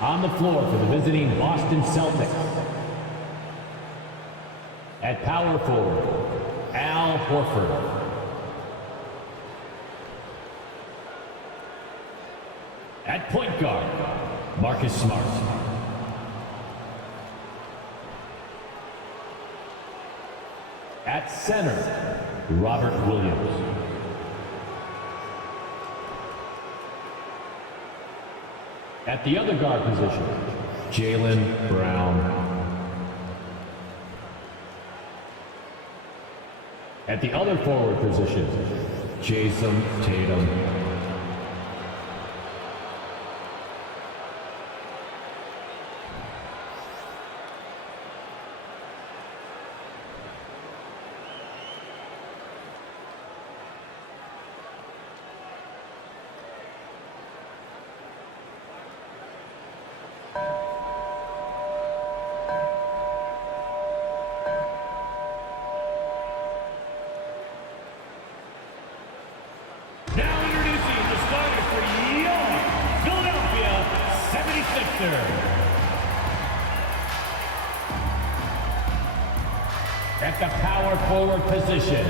On the floor for the visiting Boston Celtics. At power forward, Al Horford. At point guard, Marcus Smart. At center, Robert Williams. At the other guard position, Jaylen Brown. At the other forward position, Jason Tatum. At the power forward position,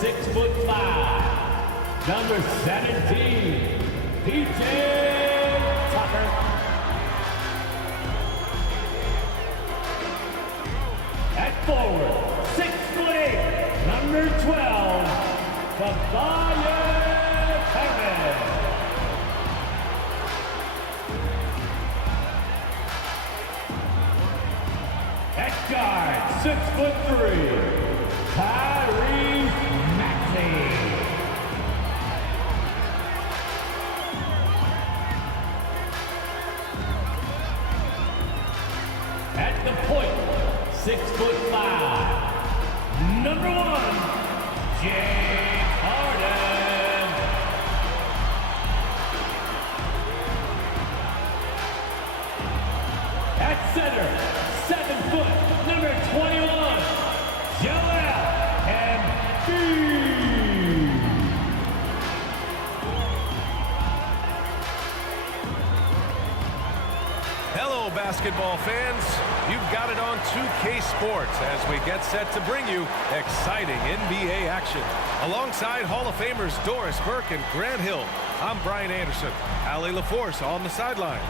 6'5", number 17, PJ Tucker. At forward, 6'8", number 12, Tobias Harris. At guard, 6'3", Tyrese Maxey. At the point, 6'5", number 1, James Harden. At center, 7 foot, number 21, Joel Embiid. Hello, basketball fans. You've got it on 2K Sports as we get set to bring you exciting NBA action. Alongside Hall of Famers Doris Burke and Grant Hill, I'm Brian Anderson. Allie LaForce on the sidelines.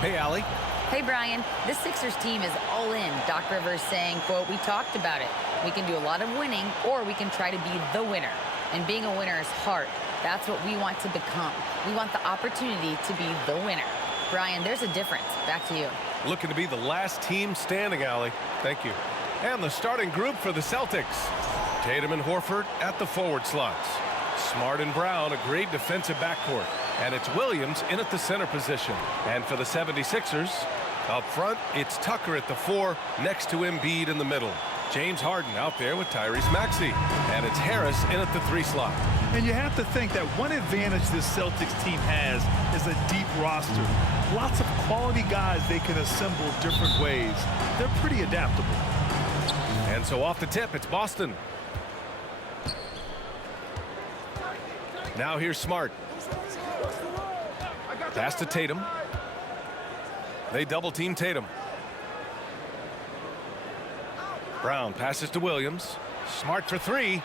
Hey, Allie. Hey, Brian, this Sixers team is all in. Doc Rivers saying, quote, we talked about it. We can do a lot of winning, or we can try to be the winner. And being a winner is hard. That's what we want to become. We want the opportunity to be the winner. Brian, there's a difference. Back to you. Looking to be the last team standing, Allie. Thank you. And the starting group for the Celtics. Tatum and Horford at the forward slots. Smart and Brown, a great defensive backcourt. And it's Williams in at the center position. And for the 76ers, up front, it's Tucker at the 4, next to Embiid in the middle. James Harden out there with Tyrese Maxey. And it's Harris in at the 3 slot. And you have to think that one advantage this Celtics team has is a deep roster. Lots of quality guys they can assemble different ways. They're pretty adaptable. And so off the tip, it's Boston. Now here's Smart. Pass to Tatum. They double-team Tatum. Brown passes to Williams. Smart for 3.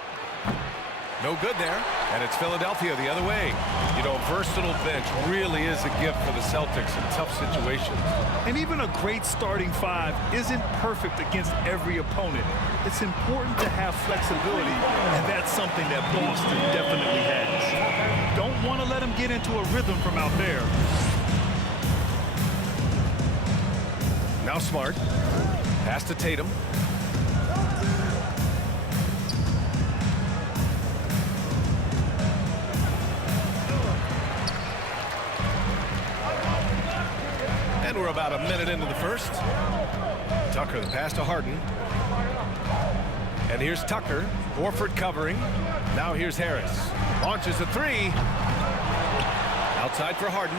No good there. And it's Philadelphia the other way. You know, a versatile bench really is a gift for the Celtics in tough situations. And even a great starting 5 isn't perfect against every opponent. It's important to have flexibility, and that's something that Boston definitely has. Don't want to let them get into a rhythm from out there. Now Smart. Pass to Tatum. And we're about a minute into the first. Tucker, the pass to Harden. And here's Tucker. Horford covering. Now here's Harris. Launches a 3. Outside for Harden.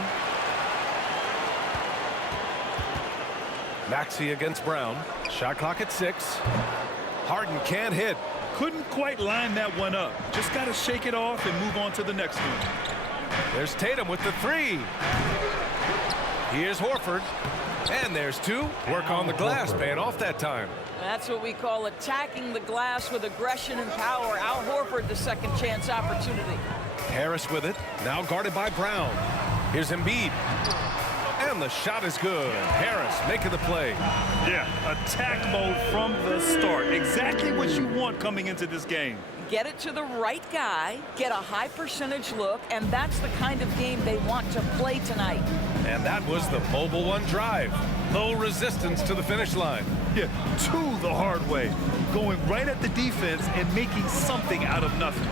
Maxey against Brown. Shot clock at 6. Harden can't hit. Couldn't quite line that one up. Just got to shake it off and move on to the next one. There's Tatum with the 3. Here's Horford. And there's two. Work on the glass, paying off that time. That's what we call attacking the glass with aggression and power. Al Horford, the second chance opportunity. Harris with it. Now guarded by Brown. Here's Embiid. And the shot is good. Harris making the play. Yeah, attack mode from the start. Exactly what you want coming into this game. Get it to the right guy, get a high percentage look, and that's the kind of game they want to play tonight. And that was the Mobile One drive. Low resistance to the finish line. Yeah, to the hard way. Going right at the defense and making something out of nothing.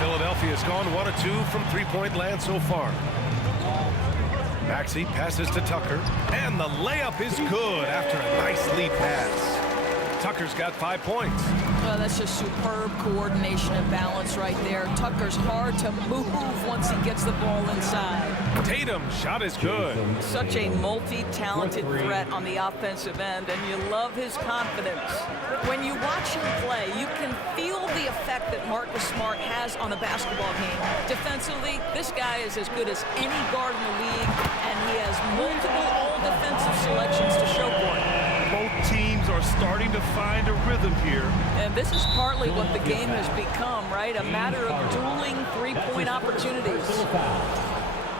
Philadelphia's gone 1 of 2 from three-point land so far. Maxey passes to Tucker, and the layup is good after a nice lead pass. Tucker's got 5 points. Well, that's just superb coordination and balance right there. Tucker's hard to move once he gets the ball inside. Tatum's shot is good. Such a multi-talented threat on the offensive end, and you love his confidence. When you watch him play, you can feel the effect that Marcus Smart has on a basketball game. Defensively, this guy is as good as any guard in the league, and he has multiple all-defensive selections to show for it. Both teams are starting to find a rhythm here. And this is partly what the game has become, right? A matter of dueling three-point opportunities.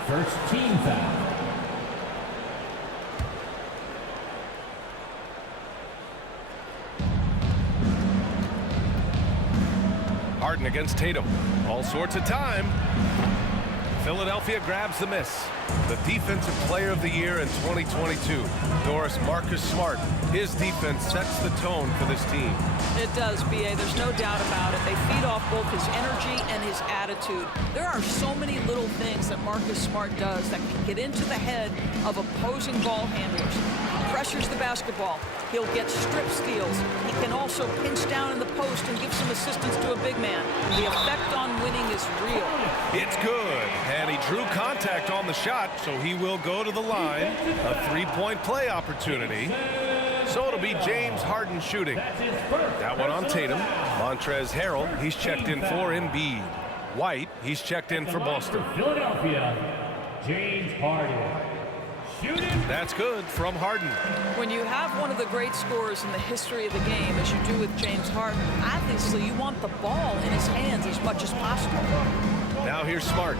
First team foul. Harden against Tatum. All sorts of time. Philadelphia grabs the miss. The Defensive Player of the Year in 2022, Doris Marcus Smart. His defense sets the tone for this team. It does, B.A. There's no doubt about it. They feed off both his energy and his attitude. There are so many little things that Marcus Smart does that can get into the head of opposing ball handlers. He pressures the basketball. He'll get strip steals. He can also pinch down in the post and give some assistance to a big man. The effect on winning is real. It's good. And he drew contact on the shot, so he will go to the line. A three-point play opportunity. So it'll be James Harden shooting. That one on Tatum. Montrezl Harrell, he's checked in for Embiid. White, he's checked in for Boston. Philadelphia, James Harden. Shooting. That's good from Harden. When you have one of the great scorers in the history of the game, as you do with James Harden, obviously you want the ball in his hands as much as possible. Now here's Smart.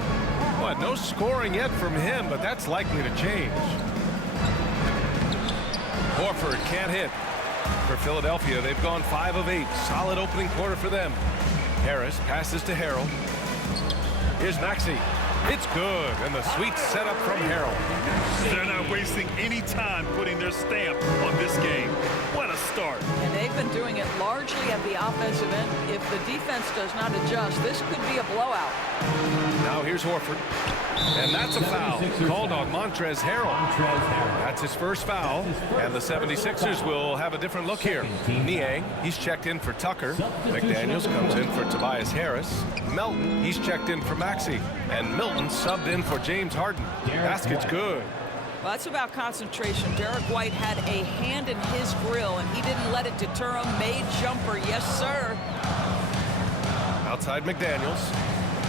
What, no scoring yet from him, but that's likely to change. Horford can't hit. For Philadelphia, they've gone 5 of 8. Solid opening quarter for them. Harris passes to Harrell. Here's Maxey. It's good, and the sweet setup from Harrell. They're not wasting any time putting their stamp on this game. What a start. And they've been doing it largely at the offensive end. If the defense does not adjust, this could be a blowout. Now here's Horford. And that's a foul called on Montrezl Harrell. That's his first foul, and the 76ers will have a different look here. Niang, he's checked in for Tucker. McDaniels comes in for Tobias Harris. Melton, he's checked in for Maxey. And Milton subbed in for James Harden. Basket's good. Well, that's about concentration. Derek White had a hand in his grill, and he didn't let it deter him. Made jumper, yes, sir. Outside McDaniels.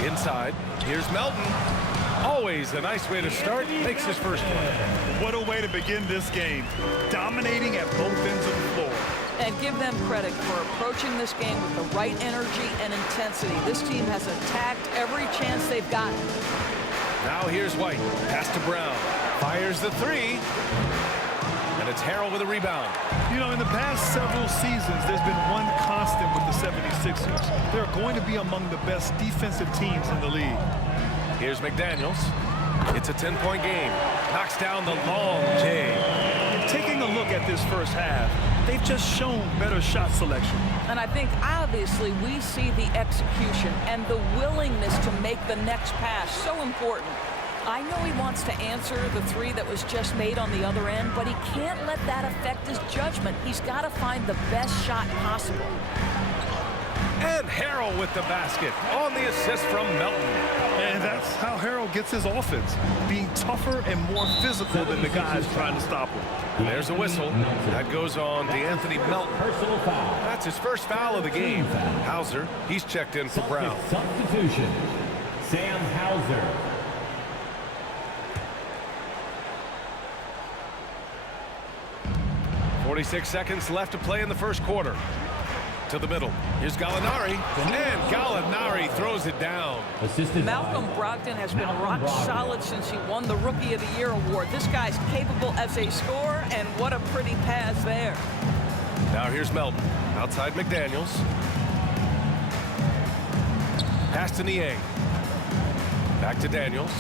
Inside, here's Melton. Always a nice way to start. Makes his first one. What a way to begin this game. Dominating at both ends of the floor. And give them credit for approaching this game with the right energy and intensity. This team has attacked every chance they've gotten. Now here's White. Pass to Brown. Fires the three. And it's Harrell with a rebound. You know, in the past several seasons, there's been one constant with the 76ers. They're going to be among the best defensive teams in the league. Here's McDaniels. It's a 10-point game. Knocks down the long J. Taking a look at this first half, they've just shown better shot selection. And I think, obviously, we see the execution and the willingness to make the next pass so important. I know he wants to answer the three that was just made on the other end, but he can't let that affect his judgment. He's got to find the best shot possible. And Harrell with the basket on the assist from Melton. And that's how Harrell gets his offense, being tougher and more physical than the guys trying to stop him. There's a whistle. That goes on DeAnthony Melton. Personal foul. That's his first foul of the game. Hauser, he's checked in for Brown. Substitution. Sam Hauser. 46 seconds left to play in the first quarter. To the middle. Here's Gallinari. And Gallinari throws it down. Assisted Malcolm Brogdon has been rock solid since he won the Rookie of the Year award. This guy's capable as a scorer, and what a pretty pass there. Now here's Melton. Outside McDaniels. Pass to Niang. Back to Daniels.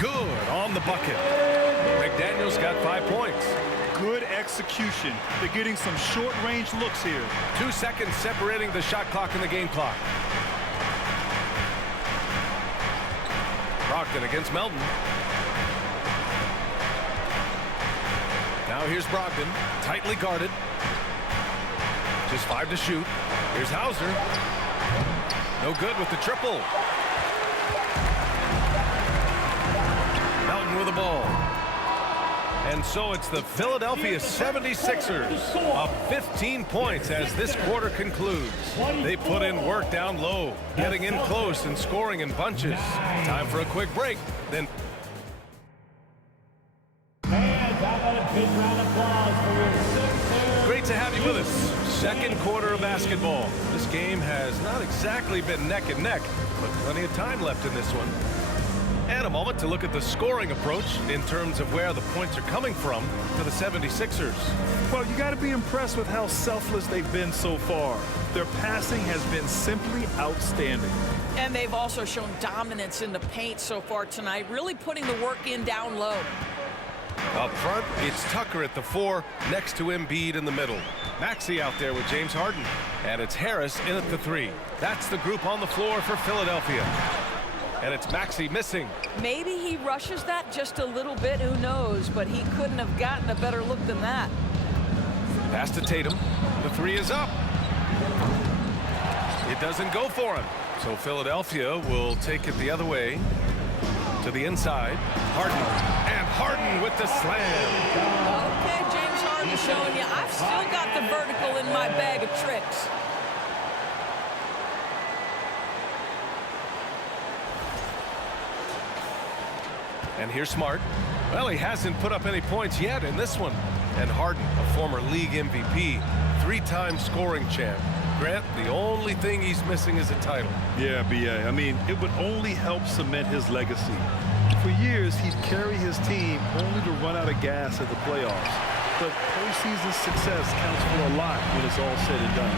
Good on the bucket. McDaniels got 5 points. Good execution. They're getting some short-range looks here. 2 seconds separating the shot clock and the game clock. Brogdon against Melton. Now here's Brogdon, tightly guarded. Just 5 to shoot. Here's Hauser. No good with the triple. Melton with the ball. And so it's the Philadelphia 76ers up 15 points as this quarter concludes. They put in work down low, getting in close and scoring in bunches. Time for a quick break. Then great to have you with us. Second quarter of basketball. This game has not exactly been neck and neck, but plenty of time left in this one. And a moment to look at the scoring approach in terms of where the points are coming from for the 76ers. Well, you got to be impressed with how selfless they've been so far. Their passing has been simply outstanding. And they've also shown dominance in the paint so far tonight, really putting the work in down low. Up front, it's Tucker at the 4, next to Embiid in the middle. Maxey out there with James Harden. And it's Harris in at the 3. That's the group on the floor for Philadelphia. And it's Maxey missing. Maybe he rushes that just a little bit, who knows, but he couldn't have gotten a better look than that. Pass to Tatum. The 3 is up. It doesn't go for him. So Philadelphia will take it the other way to the inside. Harden. And Harden with the slam. Okay, James Harden showing you, I've still got the vertical in my bag of tricks. And here's Smart. Well, he hasn't put up any points yet in this one. And Harden, a former league MVP, 3-time scoring champ. Grant, the only thing he's missing is a title. Yeah, B.A. I mean, it would only help cement his legacy. For years, he'd carry his team only to run out of gas at the playoffs. But postseason success counts for a lot when it's all said and done.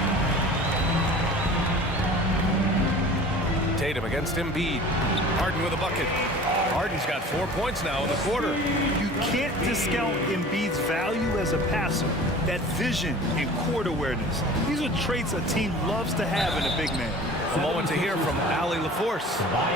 Tatum against Embiid. Harden with a bucket. Harden's got 4 points now in the quarter. You can't discount Embiid's value as a passer. That vision and court awareness. These are traits a team loves to have in a big man. A moment to hear from Allie LaForce.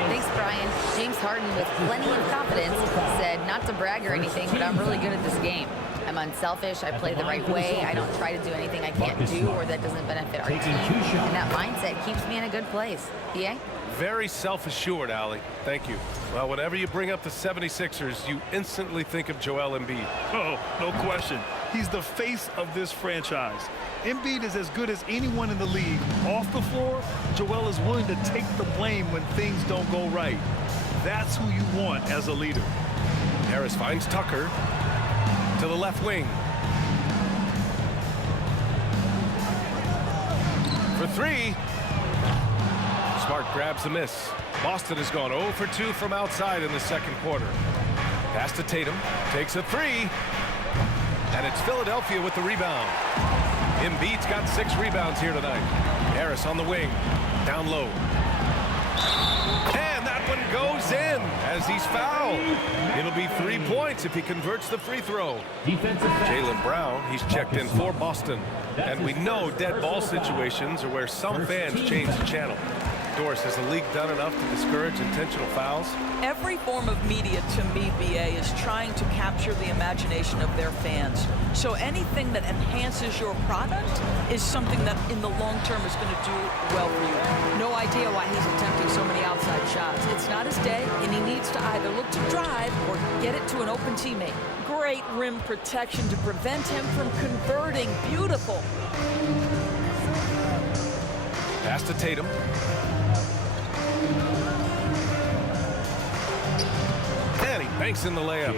Thanks, Brian. James Harden, with plenty of confidence, said not to brag or anything, but I'm really good at this game. I'm unselfish. I play the right way. I don't try to do anything I can't do or that doesn't benefit our team. And that mindset keeps me in a good place. PA? Very self-assured, Allie. Thank you. Well, whenever you bring up the 76ers, you instantly think of Joel Embiid. Oh, no question. He's the face of this franchise. Embiid is as good as anyone in the league. Off the floor, Joel is willing to take the blame when things don't go right. That's who you want as a leader. Harris finds Tucker to the left wing. For 3. Smart grabs the miss. Boston has gone 0 for 2 from outside in the second quarter. Pass to Tatum. Takes a 3. And it's Philadelphia with the rebound. Embiid's got 6 rebounds here tonight. Harris on the wing. Down low. And that one goes in as he's fouled. It'll be 3 points if he converts the free throw. Jaylen Brown, he's checked in for Boston. And we know dead ball situations are where some fans change the channel. Doris, has the league done enough to discourage intentional fouls? Every form of media, to me, BA, is trying to capture the imagination of their fans. So anything that enhances your product is something that in the long term is going to do well for you. No idea why he's attempting so many outside shots. It's not his day, and he needs to either look to drive or get it to an open teammate. Great rim protection to prevent him from converting. Beautiful. Pass to Tatum. And he banks in the layup.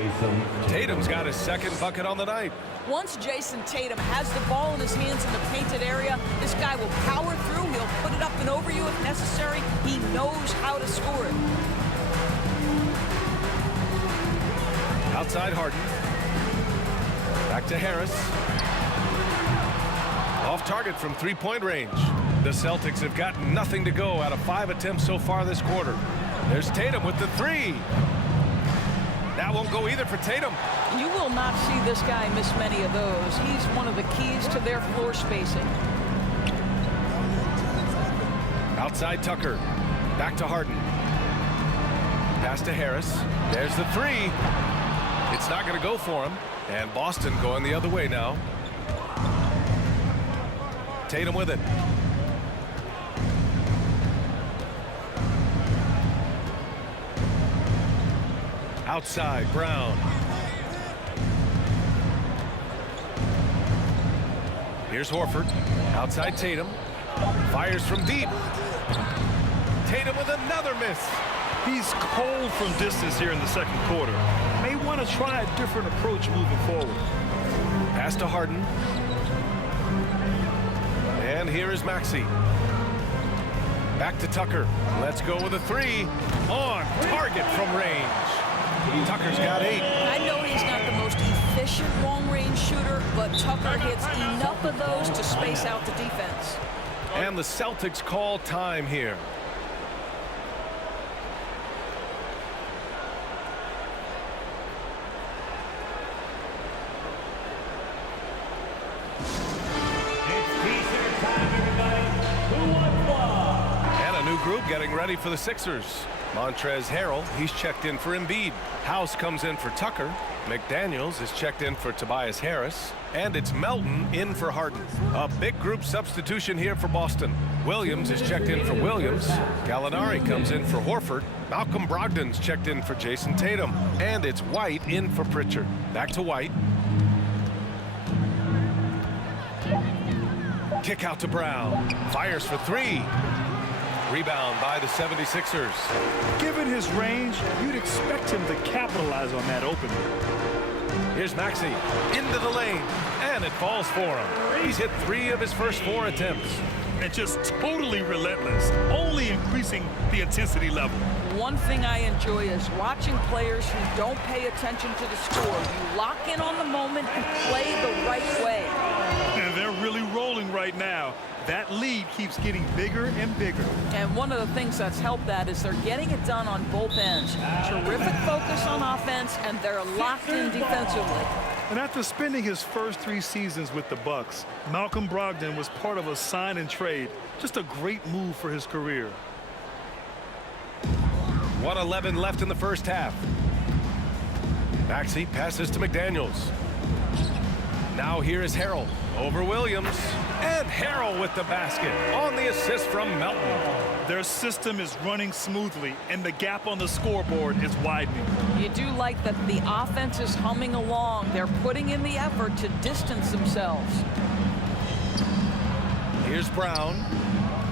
Tatum's got his second bucket on the night. Once Jason Tatum has the ball in his hands in the painted area, this guy will power through. He'll put it up and over you if necessary. He knows how to score it. Outside Harden. Back to Harris. Off target from three-point range. The Celtics have got nothing to go out of 5 attempts so far this quarter. There's Tatum with the three. That won't go either for Tatum. You will not see this guy miss many of those. He's one of the keys to their floor spacing. Outside Tucker. Back to Harden. Pass to Harris. There's the three. It's not going to go for him. And Boston going the other way now. Tatum with it. Outside Brown. Here's Horford. Outside Tatum. Fires from deep. Tatum with another miss. He's cold from distance here in the second quarter. May want to try a different approach moving forward. Pass to Harden. And here is Maxey. Back to Tucker. Let's go with a three. On target from range. Tucker's got 8. I know he's not the most efficient long-range shooter, but Tucker hits enough of those to space out the defense. And the Celtics call time here. And a new group getting ready for the Sixers. Montrezl Harrell, he's checked in for Embiid. House comes in for Tucker. McDaniels is checked in for Tobias Harris. And it's Melton in for Harden. A big group substitution here for Boston. Williams is checked in for Williams. Gallinari comes in for Horford. Malcolm Brogdon's checked in for Jason Tatum. And it's White in for Pritchard. Back to White. Kick out to Brown. Fires for three. Rebound by the 76ers. Given his range, you'd expect him to capitalize on that opening. Here's Maxey into the lane, and it falls for him. He's hit 3 of his first 4 attempts. And just totally relentless, only increasing the intensity level. One thing I enjoy is watching players who don't pay attention to the score. You lock in on the moment and play the right way. And they're really rolling right now. That lead keeps getting bigger and bigger. And one of the things that's helped that is they're getting it done on both ends. Terrific focus on offense, and they're locked in defensively. And after spending his first 3 seasons with the Bucks, Malcolm Brogdon was part of a sign and trade. Just a great move for his career. 1:11 left in the first half. Maxey passes to McDaniels. Now here is Harrell over Williams. And Harrell with the basket on the assist from Melton. Their system is running smoothly, and the gap on the scoreboard is widening. You do like that the offense is humming along. They're putting in the effort to distance themselves. Here's Brown.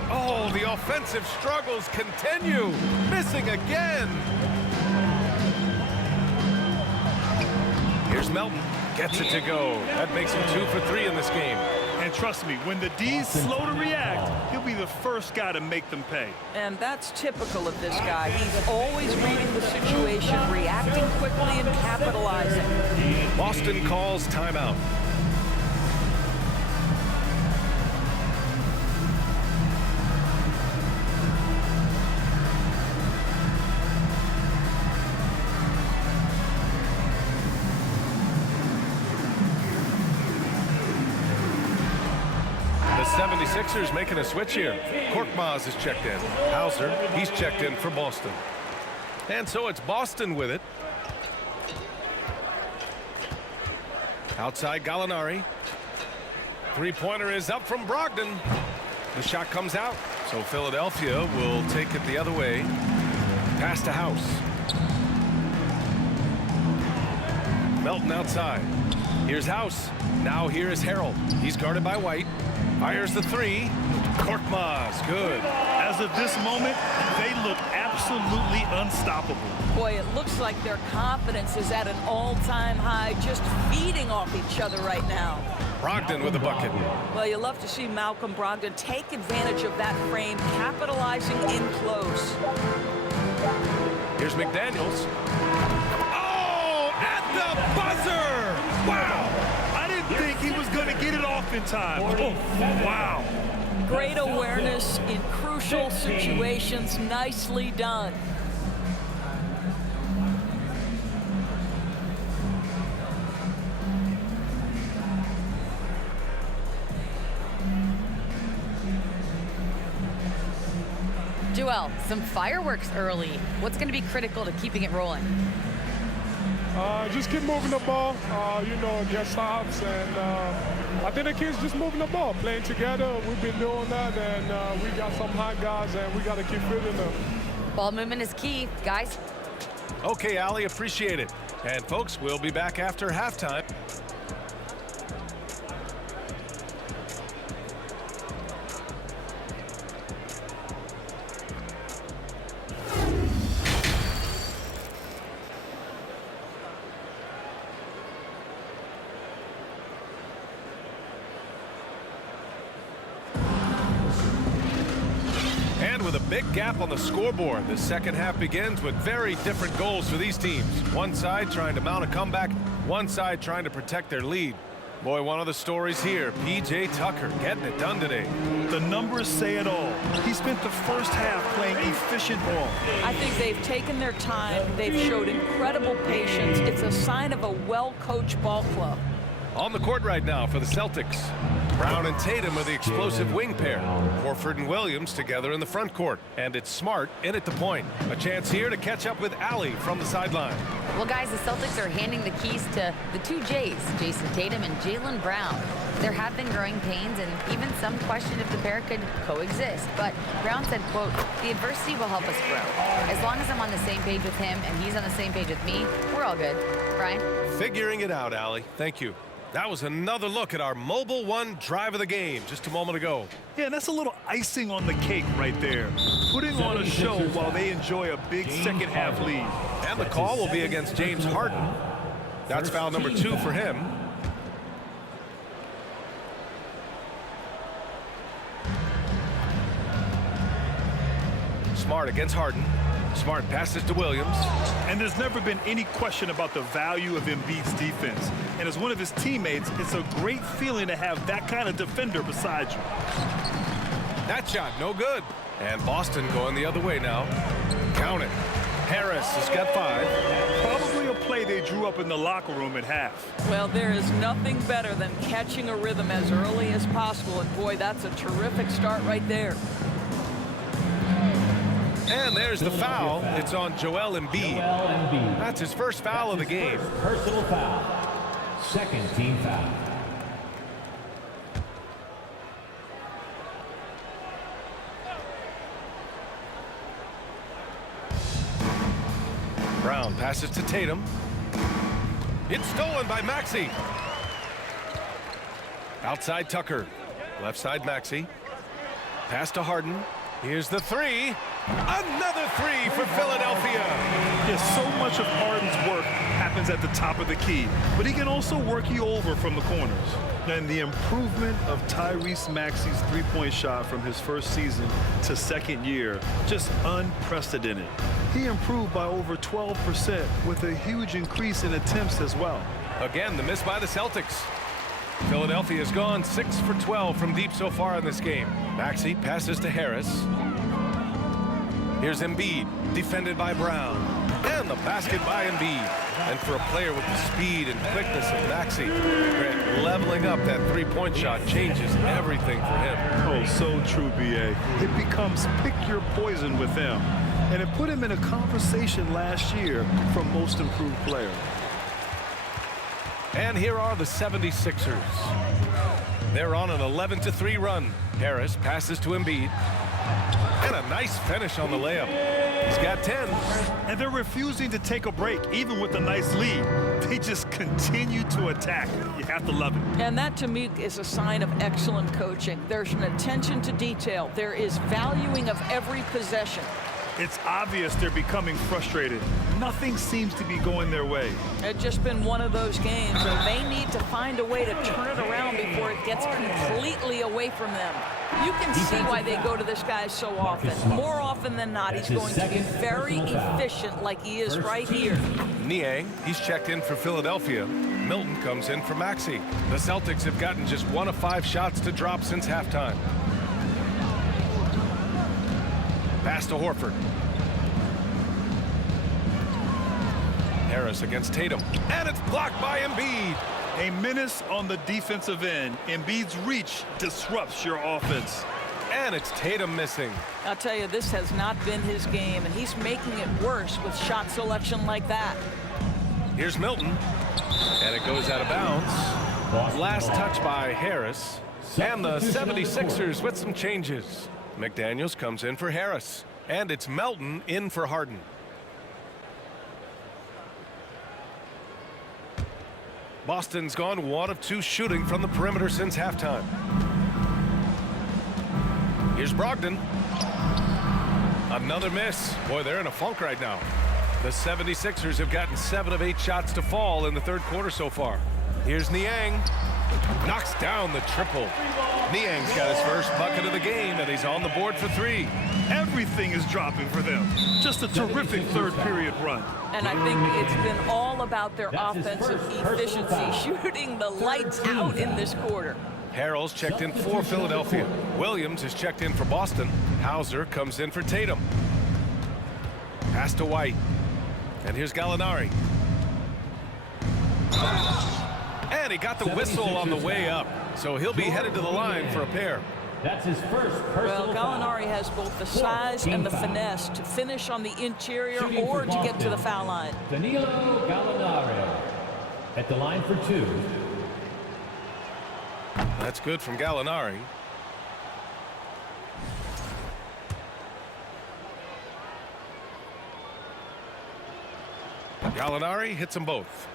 Oh, the offensive struggles continue. Missing again. Here's Melton. Gets it to go. That makes him 2 for 3 in this game. And trust me, when the D's slow to react, he'll be the first guy to make them pay. And that's typical of this guy. He's always reading the situation, reacting quickly and capitalizing. Boston calls timeout. The 76ers making a switch here. Korkmaz is checked in. Hauser, he's checked in for Boston. And so it's Boston with it. Outside Gallinari. Three-pointer is up from Brogdon. The shot comes out. So Philadelphia will take it the other way. Pass to House. Melton outside. Here's House. Now here is Harrell. He's guarded by White. Fires the three. Korkmaz, good. As As of this moment, they look absolutely unstoppable. Boy, it looks like their confidence is at an all-time high, just feeding off each other right now. Brogdon with a bucket. Well, you love to see Malcolm Brogdon take advantage of that frame, capitalizing in close. Here's McDaniels. Oh, at the buzzer! Wow! I didn't think he was going to get it off in time. Oh, wow. Great awareness in crucial situations. Nicely done. Joel, some fireworks early. What's going to be critical to keeping it rolling? Just keep moving the ball, get stops, and I think the kids just moving the ball, playing together. We've been doing that, and we got some hot guys, and we got to keep fitting them. Ball movement is key, guys. Okay, Allie, appreciate it. And folks, we'll be back after halftime. With a big gap on the scoreboard, the second half begins with very different goals for these teams. One side trying to mount a comeback, one side trying to protect their lead. Boy, one of the stories here, P.J. Tucker getting it done today. The numbers say it all. He spent the first half playing efficient ball. I think they've taken their time. They've showed incredible patience. It's a sign of a well-coached ball club. On the court right now for the Celtics. Brown and Tatum are the explosive wing pair. Horford and Williams together in the front court. And it's Smart in at the point. A chance here to catch up with Allie from the sideline. Well, guys, the Celtics are handing the keys to the two J's, Jason Tatum and Jaylen Brown. There have been growing pains and even some question if the pair could coexist. But Brown said, quote, "The adversity will help us grow. As long as I'm on the same page with him and he's on the same page with me, we're all good." Brian? Figuring it out, Allie. Thank you. That was another look at our Mobile One drive of the game just a moment ago. Yeah, that's a little icing on the cake right there. Putting on a show while they enjoy a big second half lead. And the call will be against James Harden. That's foul number 2 for him. Smart against Harden. Smart passes to Williams. And there's never been any question about the value of Embiid's defense. And as one of his teammates, it's a great feeling to have that kind of defender beside you. That shot, no good. And Boston going the other way now. Count it. Harris has got 5. Probably a play they drew up in the locker room at half. Well, there is nothing better than catching a rhythm as early as possible. And boy, that's a terrific start right there. And there's the foul. It's on Joel Embiid. That's his first foul of the game. Personal foul. Second team foul. Brown passes to Tatum. It's stolen by Maxey. Outside Tucker. Left side Maxey. Pass to Harden. Here's the 3. Another 3 for Philadelphia. Yes, so much of Harden's work happens at the top of the key, but he can also work you over from the corners. And the improvement of Tyrese Maxey's three-point shot from his first season to second year, just unprecedented. He improved by over 12% with a huge increase in attempts as well. Again, the miss by the Celtics. Philadelphia has gone 6 for 12 from deep so far in this game. Maxey passes to Harris. Here's Embiid, defended by Brown. And the basket by Embiid. And for a player with the speed and quickness of Maxey, Grant, leveling up that three-point shot changes everything for him. Oh, so true, B.A. It becomes pick your poison with him. And it put him in a conversation last year for most improved player. And here are the 76ers. They're on an 11-3 run. Harris passes to Embiid. And a nice finish on the layup. He's got 10. And they're refusing to take a break, even with a nice lead. They just continue to attack. You have to love it. And that, to me, is a sign of excellent coaching. There's an attention to detail. There is valuing of every possession. It's obvious they're becoming frustrated. Nothing seems to be going their way. It's just been one of those games, and they need to find a way to turn it around before it gets completely away from them. You can see why they go to this guy so often. More often than not, he's going to be very efficient like he is right here. Niang, he's checked in for Philadelphia. Milton comes in for Maxey. The Celtics have gotten just 1 of 5 shots to drop since halftime. Pass to Horford. Harris against Tatum. And it's blocked by Embiid. A menace on the defensive end. Embiid's reach disrupts your offense. And it's Tatum missing. I'll tell you, this has not been his game, and he's making it worse with shot selection like that. Here's Milton. And it goes out of bounds. Last touch by Harris. And the 76ers with some changes. McDaniels comes in for Harris. And it's Melton in for Harden. Boston's gone 1 of 2 shooting from the perimeter since halftime. Here's Brogdon. Another miss. Boy, they're in a funk right now. The 76ers have gotten 7 of 8 shots to fall in the third quarter so far. Here's Niang. Knocks down the triple. Niang's got his first bucket of the game, and he's on the board for 3. Everything is dropping for them. Just a terrific third period run. And I think it's been all about their offensive efficiency, shooting the lights out in this quarter. Harrell's checked in for Philadelphia. Williams is checked in for Boston. Hauser comes in for Tatum. Pass to White. And here's Gallinari. And he got the whistle on the way up. So he'll be headed to the line for a pair. That's his first personal Well, Gallinari has both the size and the finesse to finish on the interior or to get to the foul line. Danilo Gallinari at the line for 2. That's good from Gallinari. Gallinari hits them both.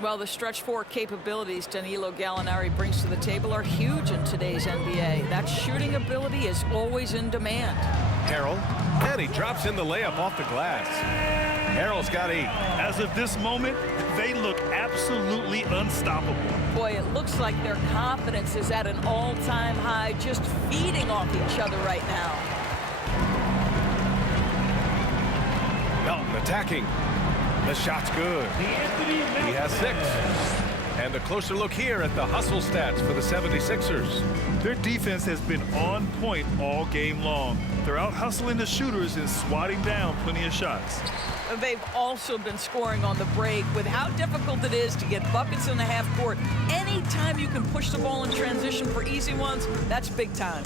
Well, the stretch 4 capabilities Danilo Gallinari brings to the table are huge in today's NBA. That shooting ability is always in demand. Harrell, and he drops in the layup off the glass. Harrell's got 8. As of this moment, they look absolutely unstoppable. Boy, it looks like their confidence is at an all-time high, just feeding off each other right now. Melton attacking. The shot's good. He has 6. And a closer look here at the hustle stats for the 76ers. Their defense has been on point all game long. They're out hustling the shooters and swatting down plenty of shots. They've also been scoring on the break with how difficult it is to get buckets in the half court. Anytime you can push the ball in transition for easy ones, that's big time.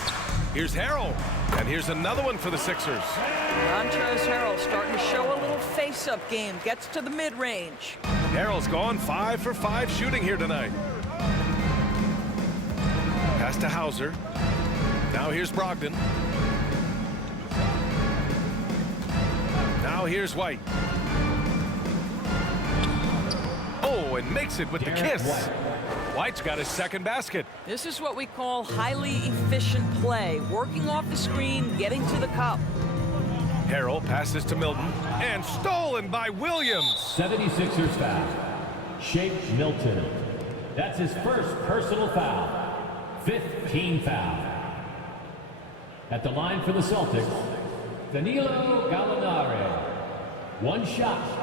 Here's Harrell. And here's another one for the Sixers. Montrezl Harrell starting to show a little face-up game. Gets to the mid-range. Harrell's gone 5 for 5 shooting here tonight. Pass to Hauser. Now here's Brogdon. Now here's White. Oh, and makes it with the kiss. White's got his second basket. This is what we call highly efficient play. Working off the screen, getting to the cup. Harrell passes to Milton. And stolen by Williams. 76ers foul. Shake Milton. That's his first personal foul. 5th team foul. At the line for the Celtics, Danilo Gallinari. 1 shot.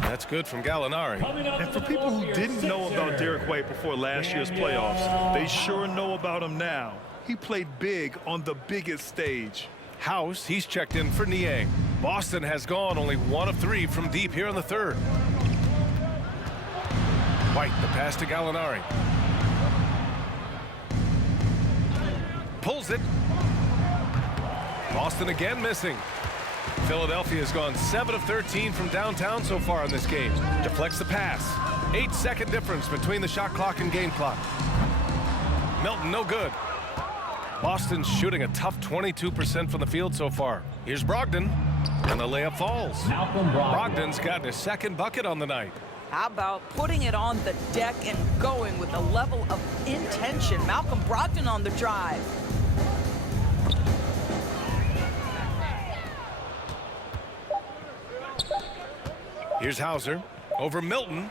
That's good from Gallinari. And for people who didn't know about Derek White before last year's playoffs, they sure know about him now. He played big on the biggest stage. House, he's checked in for Niang. Boston has gone only 1 of 3 from deep here in the third. White, the pass to Gallinari. Pulls it. Boston again missing. Philadelphia has gone 7 of 13 from downtown so far in this game. Deflects the pass. 8-second difference between the shot clock and game clock. Milton, no good. Boston's shooting a tough 22% from the field so far. Here's Brogdon, and the layup falls. Brogdon's gotten his second bucket on the night. How about putting it on the deck and going with a level of intention? Malcolm Brogdon on the drive. Here's Hauser over Milton,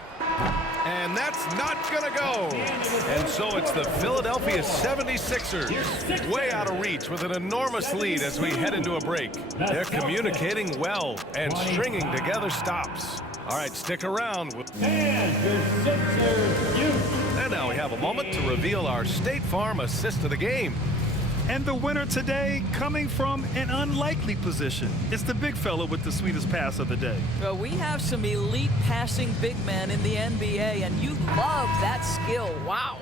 and that's not gonna go. And so it's the Philadelphia 76ers way out of reach with an enormous lead as we head into a break. They're communicating well and stringing together stops. All right, stick around. And now we have a moment to reveal our State Farm assist of the game. And the winner today coming from an unlikely position. It's the big fella with the sweetest pass of the day. Well, we have some elite passing big men in the NBA, and you love that skill. Wow.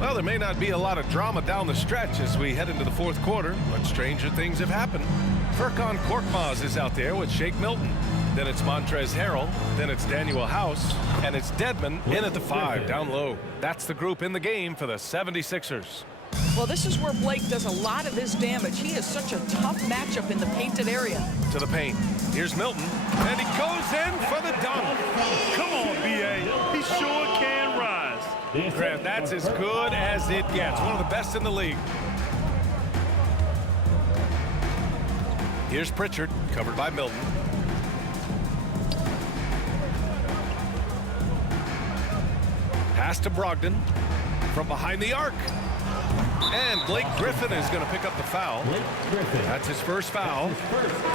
Well, there may not be a lot of drama down the stretch as we head into the fourth quarter, but stranger things have happened. Furkan Korkmaz is out there with Shake Milton. Then it's Montrezl Harrell. Then it's Daniel House. And it's Dedmon in at the 5, down low. That's the group in the game for the 76ers. Well, this is where Blake does a lot of his damage. He is such a tough matchup in the painted area. To the paint. Here's Milton. And he goes in for the dunk. Come on, B.A. He sure can rise. Grant, that's as good as it gets. One of the best in the league. Here's Pritchard, covered by Milton. Pass to Brogdon from behind the arc. And Blake Griffin is going to pick up the foul. That's his first foul.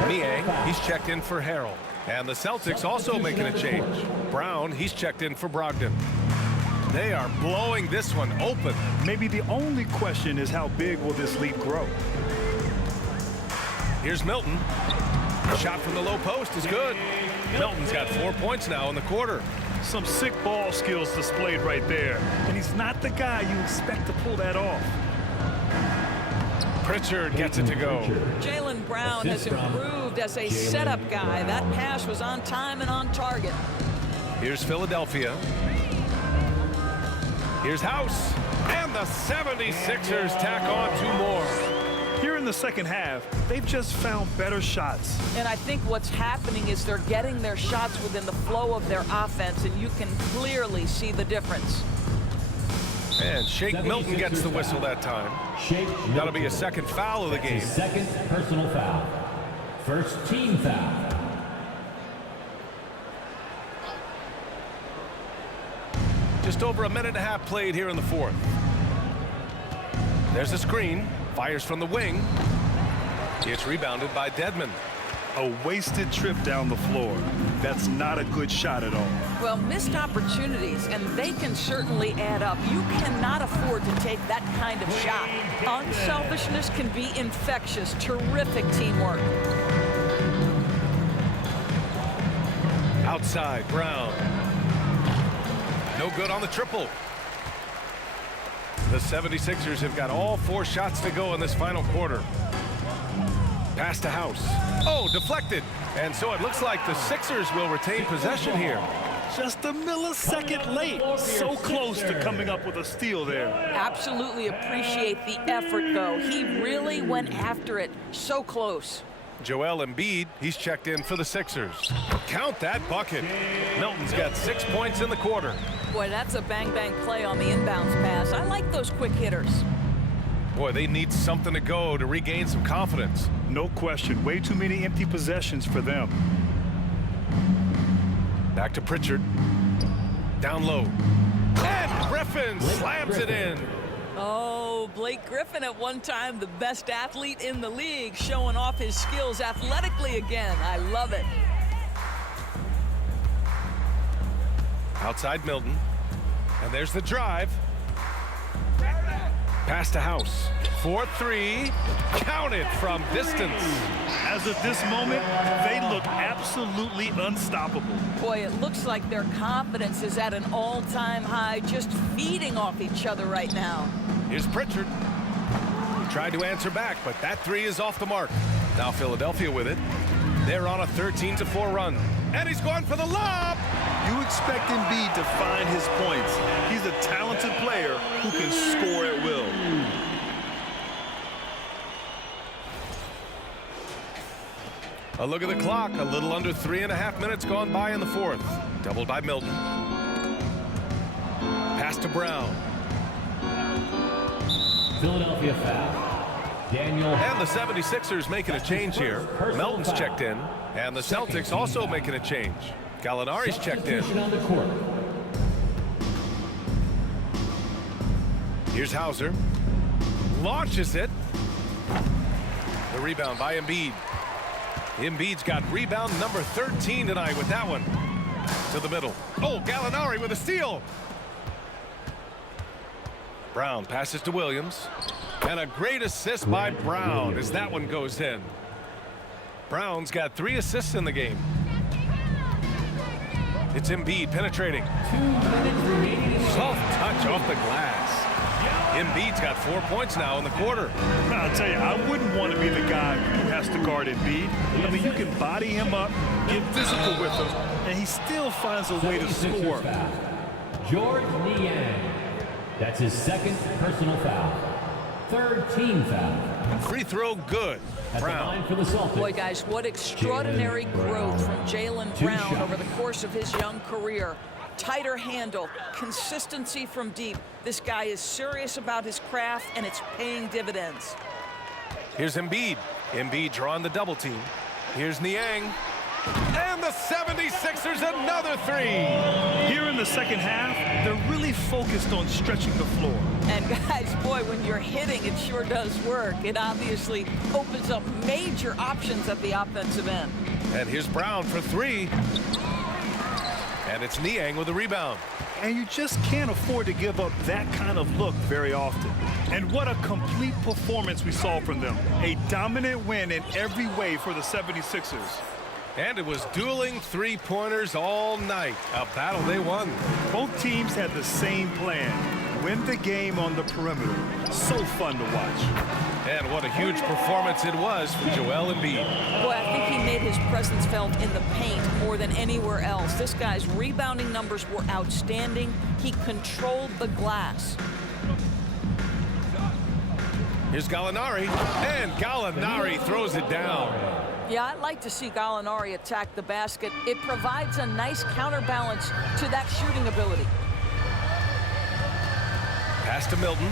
Niang, he's checked in for Harrell. And the Celtics also making a change. Brown, he's checked in for Brogdon. They are blowing this one open. Maybe the only question is how big will this lead grow? Here's Milton. Shot from the low post is good. Milton's got 4 points now in the quarter. Some sick ball skills displayed right there. And he's not the guy you expect to pull that off. Pritchard gets it to go. Jaylen Brown has improved as a setup guy. That pass was on time and on target. Here's Philadelphia. Here's House. And the 76ers tack on 2 more. Here in the second half, they've just found better shots. And I think what's happening is they're getting their shots within the flow of their offense, and you can clearly see the difference. And Shake Milton gets the whistle that time. That'll be a second foul of the game. Second personal foul. First team foul. Just over a minute and a half played here in the fourth. There's a screen. Fires from the wing. It's rebounded by Dedmon. A wasted trip down the floor. That's not a good shot at all. Well, missed opportunities, and they can certainly add up. You cannot afford to take that kind of shot. Unselfishness can be infectious. Terrific teamwork. Outside, Brown. No good on the triple. The 76ers have got all 4 shots to go in this final quarter. Pass to House. Oh, deflected. And so it looks like the Sixers will retain possession here. Just a millisecond late. So close to coming up with a steal there. Absolutely appreciate the effort, though. He really went after it. So close. Joel Embiid, he's checked in for the Sixers. Count that bucket. Milton's got 6 points in the quarter. Boy, that's a bang-bang play on the inbounds pass. I like those quick hitters. Boy, they need something to go to regain some confidence. No question. Way too many empty possessions for them. Back to Pritchard. Down low. And Griffin slams it in. Oh, Blake Griffin at one time the best athlete in the league, showing off his skills athletically again. I love it. Outside Milton. And there's the drive. Pass to House. 4-3. Counted from distance. As of this moment, they look absolutely unstoppable. Boy, it looks like their confidence is at an all-time high, just feeding off each other right now. Here's Pritchard. tried to answer back, but that three is off the mark. Now Philadelphia with it. They're on a 13-4 run. And he's going for the lob. You expect Embiid to find his points. He's a talented player who can score at will. A look at the clock. A little under 3.5 minutes gone by in the fourth. Doubled by Milton. Pass to Brown. Philadelphia foul. Daniel. And the 76ers making a change here. Melton's checked in. And the Celtics also making a change. Gallinari's checked in. On the court. Here's Hauser. Launches it. The rebound by Embiid. Embiid's got rebound number 13 tonight with that one. To the middle. Oh, Gallinari with a steal. Brown passes to Williams. And a great assist by Brown as that one goes in. Brown's got 3 assists in the game. It's Embiid penetrating. 2 minutes remaining. Soft touch off the glass. Embiid's got 4 points now in the quarter. I'll tell you, I wouldn't want to be the guy who has to guard Embiid. I mean, you can body him up, get physical with him, and he still finds a way to score. George Niang. That's his second personal foul. Third team foul. Free throw good. At the line for the Celtics. Boy, guys, what extraordinary growth from Jaylen Brown over the course of his young career. Tighter handle, consistency from deep. This guy is serious about his craft, and it's paying dividends. Here's Embiid. Embiid drawing the double team. Here's Niang. And the 76ers another three. Here in the second half, they're really focused on stretching the floor. And guys, boy, when you're hitting, it sure does work. It obviously opens up major options at the offensive end. And here's Brown for 3. And it's Niang with a rebound. And you just can't afford to give up that kind of look very often. And what a complete performance we saw from them. A dominant win in every way for the 76ers. And it was dueling three-pointers all night. A battle they won. Both teams had the same plan. Win the game on the perimeter. So fun to watch. And what a huge performance it was for Joel Embiid. Boy, I think he made his presence felt in the paint more than anywhere else. This guy's rebounding numbers were outstanding. He controlled the glass. Here's Gallinari. And Gallinari throws it down. Yeah, I'd like to see Gallinari attack the basket. It provides a nice counterbalance to that shooting ability. Pass to Milton.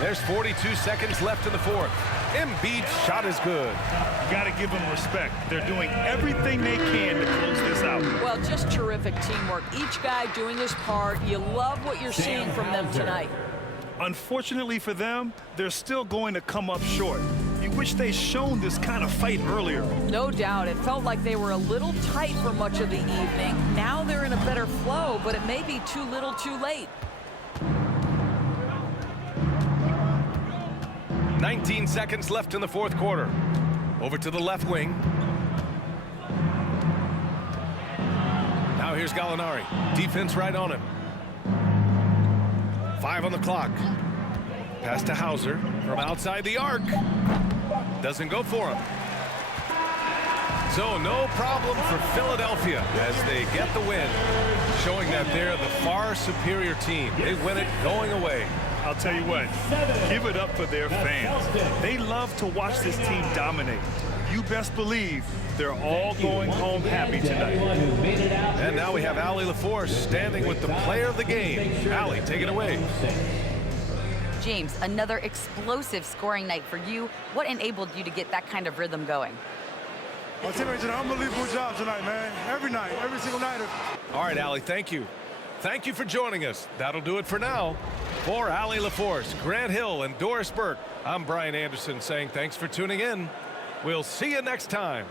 There's 42 seconds left in the fourth. Embiid's shot is good. You got to give them respect. They're doing everything they can to close this out. Well, just terrific teamwork. Each guy doing his part. You love what you're seeing from them tonight. Unfortunately for them, they're still going to come up short. You wish they'd shown this kind of fight earlier. No doubt. It felt like they were a little tight for much of the evening. Now they're in a better flow, but it may be too little too late. 19 seconds left in the fourth quarter. Over to the left wing. Now here's Gallinari. Defense right on him. 5 on the clock. Pass to Hauser from outside the arc. Doesn't go for him. So no problem for Philadelphia as they get the win, showing that they're the far superior team. They win it going away. I'll tell you what, give it up for their fans. They love to watch this team dominate. You best believe they're all going home happy tonight. And now we have Allie LaForce standing with the player of the game. Allie, take it away. James, another explosive scoring night for you. What enabled you to get that kind of rhythm going? My teammates did an unbelievable job tonight, man. Every night, every single night. All right, Allie, thank you. Thank you for joining us. That'll do it for now. For Allie LaForce, Grant Hill, and Doris Burke, I'm Brian Anderson saying thanks for tuning in. We'll see you next time.